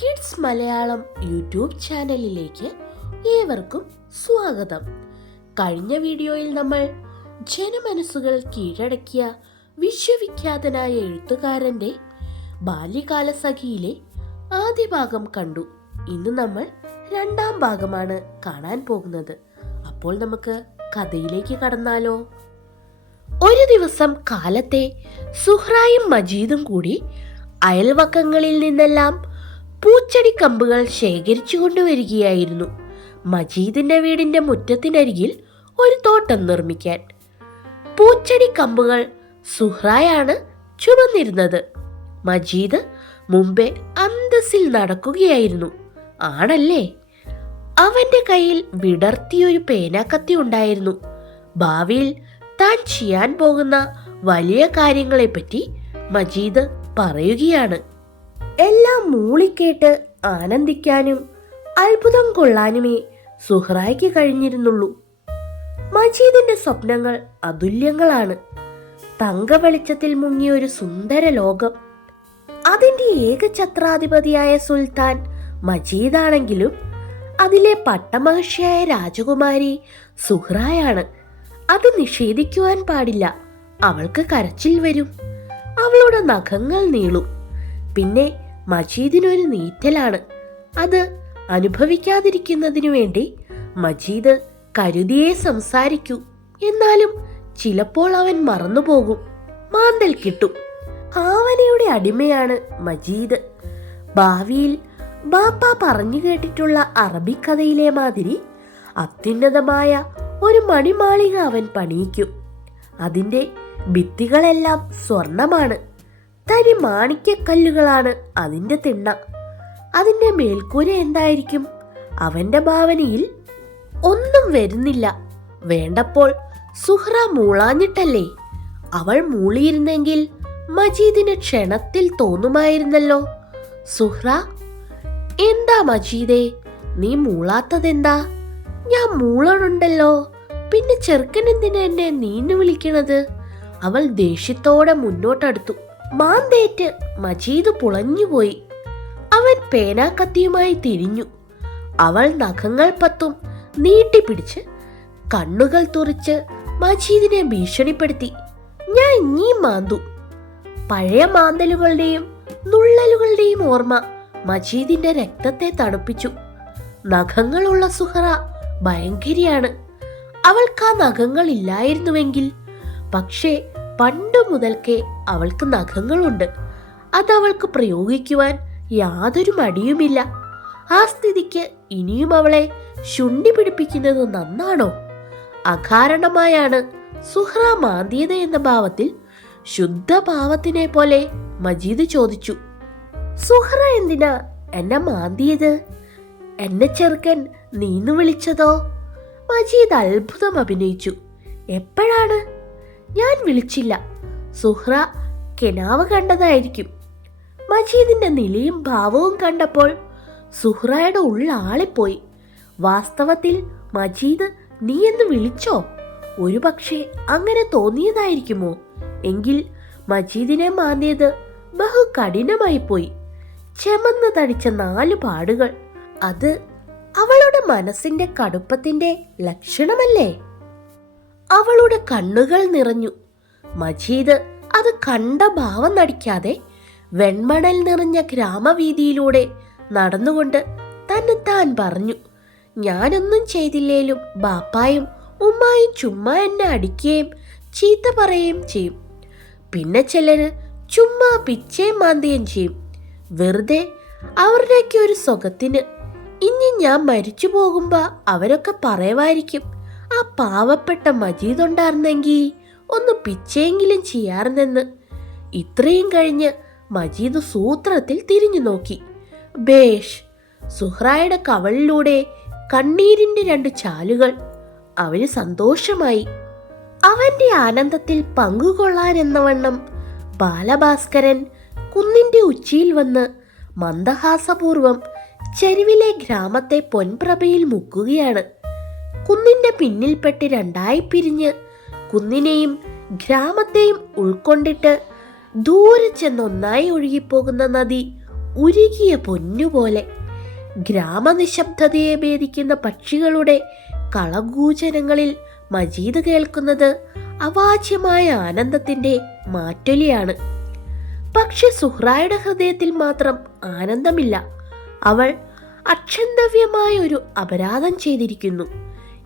Kids Malayalam YouTube ചാനലിലേക്ക് ഏവർക്കും സ്വാഗതം. കഴിഞ്ഞ വീഡിയോയിൽ നമ്മൾ ജനമനസ്സുകൾ കീഴടക്കിയ വിശ്വവിഖ്യാതനായ എഴുത്തുകാരൻ്റെ ബാല്യകാല സഖിയിലെ ആദ്യ ഭാഗം കണ്ടു. ഇന്ന് നമ്മൾ രണ്ടാം ഭാഗമാണ് കാണാൻ പോകുന്നത്. അപ്പോൾ നമുക്ക് കഥയിലേക്ക് കടന്നാലോ? ഒരു ദിവസം കാലത്തെ സുഹ്റായും മജീദും കൂടി അയൽവക്കങ്ങളിൽ നിന്നെല്ലാം പൂച്ചെടി കമ്പുകൾ ശേഖരിച്ചു കൊണ്ടുവരികയായിരുന്നു മജീദിന്റെ വീടിന്റെ മുറ്റത്തിനരികിൽ ഒരു തോട്ടം നിർമ്മിക്കാൻ. പൂച്ചെടി കമ്പുകൾ സുഹ്റായാണ് ചുമന്നിരുന്നത്. മജീദ് മുമ്പേ അന്തസ്സിൽ നടക്കുകയായിരുന്നു. ആണല്ലേ? അവന്റെ കയ്യിൽ വിടർത്തിയൊരു പേനാക്കത്തി ഉണ്ടായിരുന്നു. ഭാവിയിൽ താൻ ചെയ്യാൻ പോകുന്ന വലിയ കാര്യങ്ങളെപ്പറ്റി മജീദ് പറയുകയാണ്. എല്ലാം മൂളിക്കേട്ട് ആനന്ദിക്കാനും അത്ഭുതം കൊള്ളാനുമേ സുഹ്റായ്ക്ക് കഴിഞ്ഞിരുന്നുള്ളൂ. മജീദിന്റെ സ്വപ്നങ്ങൾ അതുല്യങ്ങളാണ്. തങ്ക വെളിച്ചത്തിൽ മുങ്ങിയ ഒരു സുന്ദര ലോകം. അതിന്റെ ഏകഛത്രാധിപതിയായ സുൽത്താൻ മജീദാണെങ്കിലും അതിലെ പട്ടമഹിഷിയായ രാജകുമാരി സുഹ്റായാണ്. അത് നിഷേധിക്കുവാൻ പാടില്ല. അവൾക്ക് കരച്ചിൽ വരും, അവളുടെ നഖങ്ങൾ നീളും. പിന്നെ മജീദിനൊരു നീറ്റലാണ്. അത് അനുഭവിക്കാതിരിക്കുന്നതിനു വേണ്ടി മജീദ് കരുതിയേ സംസാരിക്കൂ. എന്നാലും ചിലപ്പോൾ അവൻ മറന്നുപോകും. മാന്തൽ കിട്ടും. ഭാവനയുടെ അടിമയാണ് മജീദ്. ഭാവിയിൽ ബാപ്പ പറഞ്ഞു കേട്ടിട്ടുള്ള അറബിക്കഥയിലെ മാതിരി അത്യുന്നതമായ ഒരു മണിമാളിക അവൻ പണിയിക്കും. അതിൻ്റെ ഭിത്തികളെല്ലാം സ്വർണമാണ്. തനി മാണിക്യക്കല്ലുകളാണ് അതിൻ്റെ തിണ്ണ. അതിൻ്റെ മേൽക്കൂര എന്തായിരിക്കും? അവന്റെ ഭാവനയിൽ ഒന്നും വരുന്നില്ല. വേണ്ടപ്പോൾ സുഹ്റ മൂളാഞ്ഞിട്ടല്ലേ? അവൾ മൂളിയിരുന്നെങ്കിൽ മജീദിന് ക്ഷണത്തിൽ തോന്നുമായിരുന്നല്ലോ. സുഹ്റ, എന്താ മജീദേ, നീ മൂളാത്തതെന്താ? ഞാൻ മൂളണുണ്ടല്ലോ, പിന്നെ ചെറുക്കൻ എന്തിനാ എന്നെ നീന്നു വിളിക്കണത്? അവൾ ദേഷ്യത്തോടെ മുന്നോട്ടടുത്തു. മാന്തേറ്റ് മജീദ് പുളഞ്ഞുപോയി. അവൻ പേനാക്കത്തിയുമായി തിരിഞ്ഞു. അവൾ നഖങ്ങൾ പത്തും നീട്ടിപ്പിടിച്ച് കണ്ണുകൾ തുറിച്ച് മജീദിനെ ഭീഷണിപ്പെടുത്തി. ഞാൻ ഇനിയും മാന്തു. പഴയ മാന്തലുകളുടെയും നുള്ളലുകളുടെയും ഓർമ്മ മജീദിന്റെ രക്തത്തെ തണുപ്പിച്ചു. നഖങ്ങളുള്ള സുഹ്റ ഭയങ്കരിയാണ്. അവൾക്ക് ആ നഖങ്ങൾ ഇല്ലായിരുന്നുവെങ്കിൽ, പക്ഷേ പണ്ടു മുതൽക്കേ അവൾക്ക് നഖങ്ങളുണ്ട്. അതവൾക്ക് പ്രയോഗിക്കുവാൻ യാതൊരു മടിയുമില്ല. ആ സ്ഥിതിക്ക് ഇനിയും അവളെ ശുണ്ഠി പിടിപ്പിക്കുന്നത് നന്നാണോ? അകാരണമായാണ് സുഹ്റ മാന്തിയത് എന്ന ഭാവത്തിൽ, ശുദ്ധഭാവത്തിനെ പോലെ മജീദ് ചോദിച്ചു. സുഹ്റ എന്തിനാ എന്നെ മാന്തിയത്? എന്നെ ചെറുക്കൻ നീന്നു വിളിച്ചതോ? മജീദ് അത്ഭുതം അഭിനയിച്ചു. എപ്പോഴാണ്? ഞാൻ വിളിച്ചില്ല. സുഹ്റ കെനാവ് കണ്ടതായിരിക്കും. മജീദിന്റെ നിലയും ഭാവവും കണ്ടപ്പോൾ സുഹ്റയുടെ ഉള്ളാളിപ്പോയി. വാസ്തവത്തിൽ മജീദ് നീ എന്ന് വിളിച്ചോ? ഒരു പക്ഷേ അങ്ങനെ തോന്നിയതായിരിക്കുമോ? എങ്കിൽ മജീദിനെ മാന്തിയത് ബഹു കഠിനമായി പോയി. ചെമന്ന് തടിച്ച 4 പാടുകൾ. അത് അവളുടെ മനസ്സിന്റെ കടുപ്പത്തിന്റെ ലക്ഷണമല്ലേ? അവളുടെ കണ്ണുകൾ നിറഞ്ഞു. മജീദ് അത് കണ്ട ഭാവം നടിക്കാതെ വെൺമണൽ നിറഞ്ഞ ഗ്രാമവീതിയിലൂടെ നടന്നുകൊണ്ട് തന്നെത്താൻ പറഞ്ഞു. ഞാനൊന്നും ചെയ്തില്ലേലും ബാപ്പായും ഉമ്മായും ചുമ്മാ എന്നെ അടിക്കുകയും ചീത്ത പറയുകയും ചെയ്യും. പിന്നെ ചിലര് ചുമ്മാ പിച്ചയും മാന്തുകയും ചെയ്യും. വെറുതെ അവരുടെയൊക്കെ ഒരു സുഖത്തിന്. ഇനി ഞാൻ മരിച്ചു പോകുമ്പോ അവരൊക്കെ പറയുമായിരിക്കും, ആ പാവപ്പെട്ട മജീദ് ഉണ്ടായിരുന്നെങ്കിൽ ഒന്ന് പിച്ചയെങ്കിലും ചെയ്യാറുന്നെന്ന്. ഇത്രയും കഴിഞ്ഞ് മജീദ് സൂത്രത്തിൽ തിരിഞ്ഞു നോക്കി. ബേഷ്! സുഹ്റായുടെ കവളിലൂടെ കണ്ണീരിന്റെ 2 ചാലുകൾ. അവന് സന്തോഷമായി. അവന്റെ ആനന്ദത്തിൽ പങ്കുകൊള്ളാൻ എന്നവണ്ണം ബാലഭാസ്കരൻ കുന്നിന്റെ ഉച്ചിയിൽ വന്ന് മന്ദഹാസപൂർവം ചെരുവിലെ ഗ്രാമത്തെ പൊൻപ്രഭയിൽ മുക്കുകയാണ്. കുന്നിന്റെ പിന്നിൽപ്പെട്ട് 2ആയി പിരിഞ്ഞ് കുന്നിനെയും ഗ്രാമത്തെയും ഉൾക്കൊണ്ടിട്ട് ദൂരെ ചെന്നൊന്നായി ഒഴുകിപ്പോകുന്ന നദി ഉരുകിയ പൊന്നുപോലെ. ഗ്രാമനിശബ്ദതയെ ഭേദിക്കുന്ന പക്ഷികളുടെ കളകൂജനങ്ങളിൽ മജീദ് കേൾക്കുന്നത് അവാച്യമായ ആനന്ദത്തിന്റെ മാറ്റൊലിയാണ്. പക്ഷെ സുഹ്റായുടെ ഹൃദയത്തിൽ മാത്രം ആനന്ദമില്ല. അവൾ അക്ഷന്തവ്യമായ ഒരു അപരാധം ചെയ്തിരിക്കുന്നു.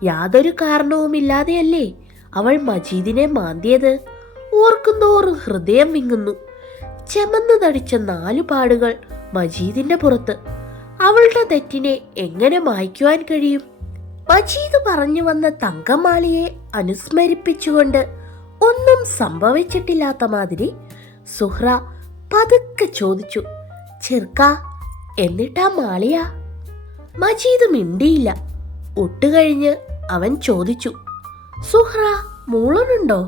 യാതൊരു കാരണവുമില്ലാതെയല്ലേ അവൾ മജീദിനെ മാന്തിയത്? ഓർക്കുന്തോറും ഹൃദയം വിങ്ങുന്നു. ചെമന്നു തടിച്ച 4 പാടുകൾ മജീദിന്റെ പുറത്ത്. അവളുടെ തെറ്റിനെ എങ്ങനെ മായ്ക്കുവാൻ കഴിയും? മജീദ് പറഞ്ഞു വന്ന തങ്കമാളിയെ അനുസ്മരിപ്പിച്ചുകൊണ്ട് ഒന്നും സംഭവിച്ചിട്ടില്ലാത്ത മാതിരി സുഹ്റ പതുക്കെ ചോദിച്ചു, ചെറുക്കാ, എന്നിട്ടാ മാളിയ? മജീദ് മിണ്ടിയില്ല. ഒട്ടുകഴിഞ്ഞ് അവൻ ചോദിച്ചു, സുഹ്റ, മൂളനുണ്ടോ?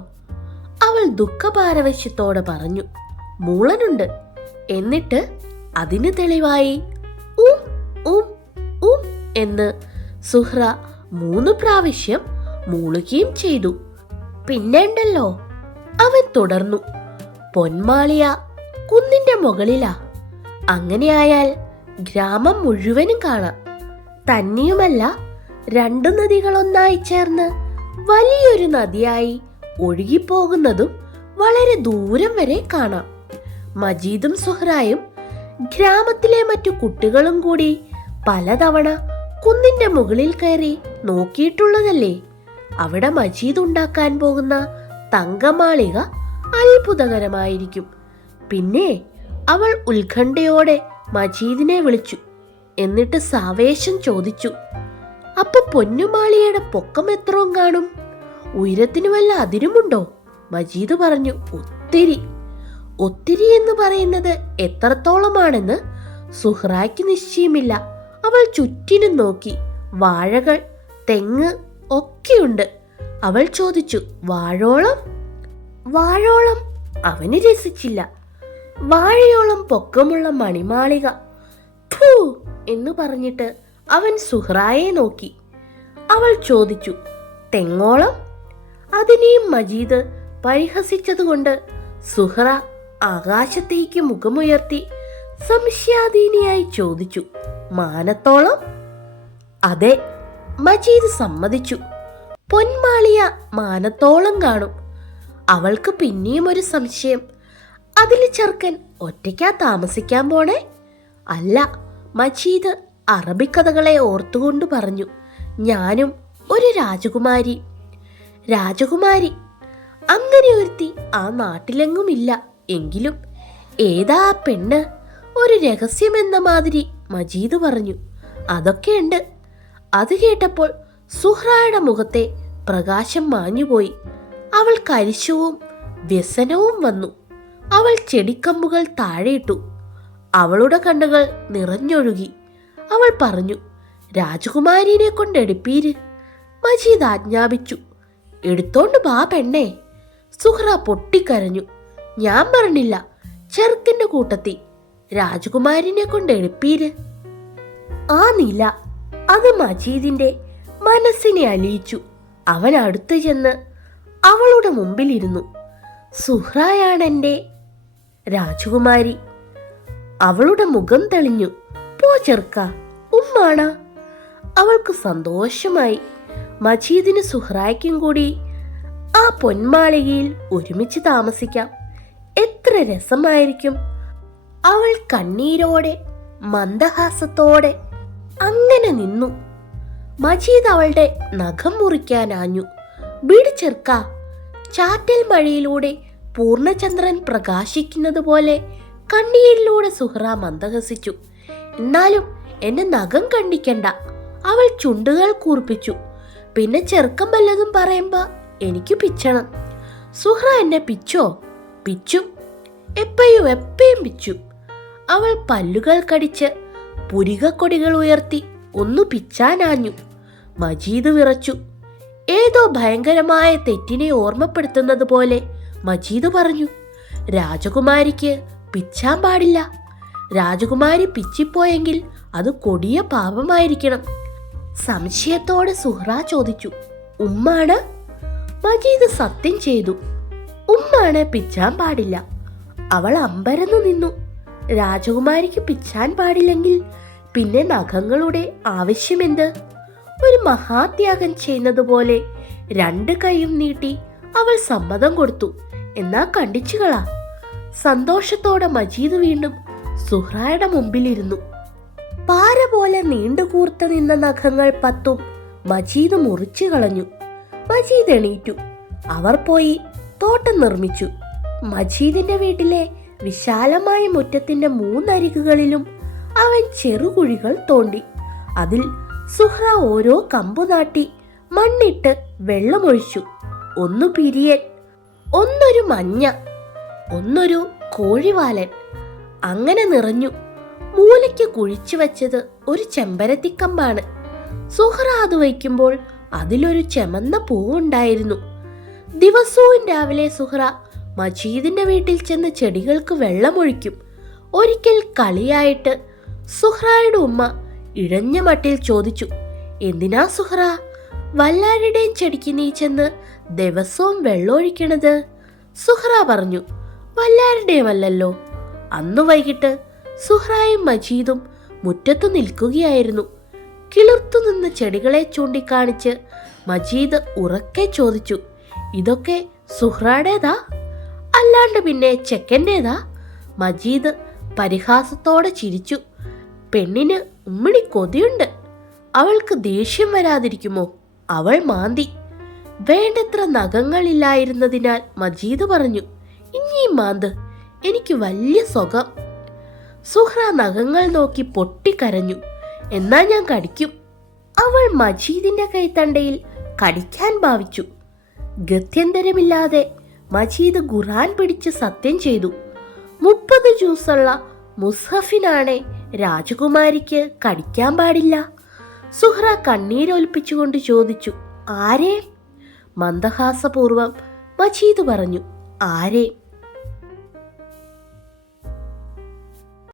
അവൾ ദുഃഖപാരവശ്യത്തോടെ പറഞ്ഞു, മൂളനുണ്ട്. എന്നിട്ട് അതിന് തെളിവായി ഉം ഉം ഉം എന്ന് സുഹ്റ 3 പ്രാവശ്യം മൂളുകയും ചെയ്തു. പിന്നെണ്ടല്ലോ, അവൻ തുടർന്നു, പൊന്മാളിയ കുന്നിന്റെ മുകളിലാ. അങ്ങനെയായാൽ ഗ്രാമം മുഴുവനും കാണാം. തന്നെയുമല്ല, 2 നദികളൊന്നായി ചേർന്ന് വലിയൊരു നദിയായി ഒഴുകിപ്പോകുന്നതും വളരെ ദൂരം വരെ കാണാം. മജീദും സുഹ്റായും ഗ്രാമത്തിലെ മറ്റു കുട്ടികളും കൂടി പലതവണ കുന്നിന്റെ മുകളിൽ കയറി നോക്കിയിട്ടുള്ളതല്ലേ. അവിടെ മജീദ് ഉണ്ടാക്കാൻ പോകുന്ന തങ്കമാളിക അത്ഭുതകരമായിരിക്കും. പിന്നെ അവൾ ഉത്കണ്ഠയോടെ മജീദിനെ വിളിച്ചു. എന്നിട്ട് സാവേശം ചോദിച്ചു, അപ്പൊ പൊന്നുമാളിയുടെ പൊക്കം എത്രയും കാണും? ഉയരത്തിന് വല്ല അതിരുമുണ്ടോ? മജീദ് പറഞ്ഞു, ഒത്തിരി. ഒത്തിരി എന്ന് പറയുന്നത് എത്രത്തോളമാണെന്ന് സുഹ്റായ്ക്ക് നിശ്ചയമില്ല. അവൾ ചുറ്റിനും നോക്കി. വാഴകൾ, തെങ്ങ് ഒക്കെയുണ്ട്. അവൾ ചോദിച്ചു, വാഴോളം? വാഴോളം അവന് രസിച്ചില്ല. വാഴയോളം പൊക്കമുള്ള മണിമാളിക. ഫൂ എന്ന് പറഞ്ഞിട്ട് അവൻ സുഹ്റായെ നോക്കി. അവൾ ചോദിച്ചു, തെങ്ങോളം? അതിനെയും മജീദ് പരിഹസിച്ചതുകൊണ്ട് സുഹ്റ ആകാശത്തേക്ക് മുഖമുയർത്തി സംശയാധീനയായി ചോദിച്ചു, മാനത്തോളം? അതെ, മജീദ് സമ്മതിച്ചു. പൊന്മാളിയ മാനത്തോളം കാണും. അവൾക്ക് പിന്നെയും ഒരു സംശയം. അതില് ചെറുക്കൻ ഒറ്റയ്ക്കാ താമസിക്കാൻ പോണേ? അല്ല, മജീദ് അറബിക്കഥകളെ ഓർത്തുകൊണ്ട് പറഞ്ഞു, ഞാനും ഒരു രാജകുമാരി. രാജകുമാരി അങ്ങനെ ഒരുത്തി ആ നാട്ടിലെങ്ങുമില്ല. എങ്കിലും ഏതാ പെണ്ണ്? ഒരു രഹസ്യമെന്ന മാതിരി മജീദ് പറഞ്ഞു. അതൊക്കെയുണ്ട്. അത് കേട്ടപ്പോൾ സുഹ്റായുടെ മുഖത്തെ പ്രകാശം മാഞ്ഞുപോയി. അവൾ കരിശവും വ്യസനവും വന്നു. അവൾ ചെടിക്കമ്പുകൾ താഴെയിട്ടു. അവളുടെ കണ്ണുകൾ നിറഞ്ഞൊഴുകി. അവൾ പറഞ്ഞു, രാജകുമാരിനെ കൊണ്ടെടുപ്പീര്. മജീദ് ആജ്ഞാപിച്ചു. എടുത്തോണ്ട് വാ പെണ്ണേ. സുഹ്റ പൊട്ടിക്കരഞ്ഞു. ഞാൻ പറഞ്ഞില്ല, ചെറുക്കന്റെ കൂട്ടത്തിൽ രാജകുമാരിനെ കൊണ്ടെടുപ്പീര്. ആ നില അത് മജീദിന്റെ മനസ്സിനെ അലിയിച്ചു. അവൻ അടുത്തു ചെന്ന് അവളുടെ മുമ്പിലിരുന്നു. സുഹ്റായാണെന്റെ രാജകുമാരി. അവളുടെ മുഖം തെളിഞ്ഞു. പോ ചെറുക്ക, ഉമ്മാണ. അവൾക്ക് സന്തോഷമായി. മജീദിന് സുഹ്റായ്ക്കും കൂടി ആ പൊന്മാളികയിൽ ഒരുമിച്ച് താമസിക്കാം. എത്ര രസമായിരിക്കും. അവൾ കണ്ണീരോടെ മന്ദഹാസത്തോടെ അങ്ങനെ നിന്നു. മജീദ് അവളുടെ നഖം മുറിക്കാനാഞ്ഞു. ബീഡ് ചെറുക്ക. ചാറ്റൽ മഴയിലൂടെ പൂർണ്ണചന്ദ്രൻ പ്രകാശിക്കുന്നത് പോലെ കണ്ണീരിലൂടെ സുഹ്റ മന്ദഹസിച്ചു. എന്നാലും എന്നെ നഖം കണ്ടിക്കണ്ട. അവൾ ചുണ്ടുകൾ കൂർപ്പിച്ചു. പിന്നെ ചെറുക്കം വല്ലതും പറയുമ്പോ എനിക്ക് പിച്ചണം. സുഹ്റ എന്നെ പിച്ചോ? പിച്ചും, എപ്പയും പിച്ചു. അവൾ പല്ലുകൾ കടിച്ച് പുരികക്കൊടികൾ ഉയർത്തി ഒന്നു പിച്ചാനാഞ്ഞു. മജീദ് വിറച്ചു. ഏതോ ഭയങ്കരമായ തെറ്റിനെ ഓർമ്മപ്പെടുത്തുന്നത് പോലെ മജീദ് പറഞ്ഞു, രാജകുമാരിക്ക് പിച്ചാൻ പാടില്ല. രാജകുമാരി പിച്ചിപ്പോയെങ്കിൽ അത് കൊടിയ പാപമായിരിക്കണം. സംശയത്തോടെ സുഹ്റ ചോദിച്ചു, ഉമ്മാണ്? മജീദ് സത്യം ചെയ്തു. ഉമ്മാണ് പിച്ചാൻ പാടില്ല. അവൾ അമ്പരന്നു നിന്നു. രാജകുമാരിക്ക് പിച്ചാൻ പാടില്ലെങ്കിൽ പിന്നെ നഖങ്ങളുടെ ആവശ്യമെന്ത്? ഒരു മഹാത്യാഗം ചെയ്യുന്നത് പോലെ 2 കൈയും നീട്ടി അവൾ സമ്മതം കൊടുത്തു. എന്നാ കണ്ടിച്ചുകളാ. സന്തോഷത്തോടെ മജീദ് വീണ്ടും സുഹ്റായുടെ മുമ്പിലിരുന്നു. പാര പോലെ നീണ്ടുകൂർത്ത നിന്ന നഖങ്ങൾ 10ഉം മജീദ് മുറിച്ചു കളഞ്ഞു. മജീദ് എണീറ്റു. അവർ പോയി തോട്ടം നിർമ്മിച്ചു. മജീദിന്റെ വീട്ടിലെ വിശാലമായ മുറ്റത്തിന്റെ 3 അരികുകളിലും അവൻ ചെറുകുഴികൾ തോണ്ടി. അതിൽ സുഹ്റ ഓരോ കമ്പു നാട്ടി മണ്ണിട്ട് വെള്ളമൊഴിച്ചു. 1 പിരിയൻ, 1 മഞ്ഞ, 1 കോഴിവാലൻ. അങ്ങനെ നിറഞ്ഞു. മൂലയ്ക്ക് കുഴിച്ചു വെച്ചത് ഒരു ചെമ്പരത്തിക്കമ്പാണ്. സുഹ്റ അത് വയ്ക്കുമ്പോൾ അതിലൊരു ചെമന്ന പൂവുണ്ടായിരുന്നു. ദിവസവും രാവിലെ സുഹ്റ മജീദിന്റെ വീട്ടിൽ ചെന്ന് ചെടികൾക്ക് വെള്ളമൊഴിക്കും. ഒരിക്കൽ കളിയായിട്ട് സുഹ്റായുടെ ഉമ്മ ഇഴഞ്ഞ മട്ടിൽ ചോദിച്ചു, എന്തിനാ സുഹ്റ വല്ലാരുടെയും ചെടിക്ക് നീ ചെന്ന് ദിവസവും വെള്ളമൊഴിക്കണത്? സുഹ്റ പറഞ്ഞു, വല്ലാരുടെയുമല്ലല്ലോ. അന്നു വൈകിട്ട് സുഹ്റായും മജീദും മുറ്റത്തു നിൽക്കുകയായിരുന്നു. കിളിർത്തു നിന്ന ചെടികളെ ചൂണ്ടിക്കാണിച്ച് മജീദ് ഉറക്കെ ചോദിച്ചു, ഇതൊക്കെ സുഹ്റായുടേതാ? അല്ലാണ്ട് പിന്നെ ചെക്കൻ്റേതാ? മജീദ് പരിഹാസത്തോടെ ചിരിച്ചു. പെണ്ണിന് ഉമ്മിണി കൊതിയുണ്ട്. അവൾക്ക് ദേഷ്യം വരാതിരിക്കുമോ? അവൾ മാന്തി. വേണ്ടത്ര നഖങ്ങളില്ലായിരുന്നതിനാൽ മജീദ് പറഞ്ഞു, ഇനിയും മാന്ത്, എനിക്ക് വലിയ സുഖം. സുഹ്റ നഖങ്ങൾ നോക്കി പൊട്ടിക്കരഞ്ഞു. എന്നാ ഞാൻ കടിക്കും. അവൾ മജീദിന്റെ കൈത്തണ്ടയിൽ കടിക്കാൻ ഭാവിച്ചു. ഗത്യന്തരമില്ലാതെ മജീദ് ഖുർആൻ പിടിച്ച് സത്യം ചെയ്തു. 30 ജ്യൂസുള്ള മുസ്ഹഫിനാണെ രാജകുമാരിക്ക് കടിക്കാൻ പാടില്ല. സുഹ്റ കണ്ണീരൊലിപ്പിച്ചുകൊണ്ട് ചോദിച്ചു, ആരേ? മന്ദഹാസപൂർവം മജീദ് പറഞ്ഞു, ആരേ?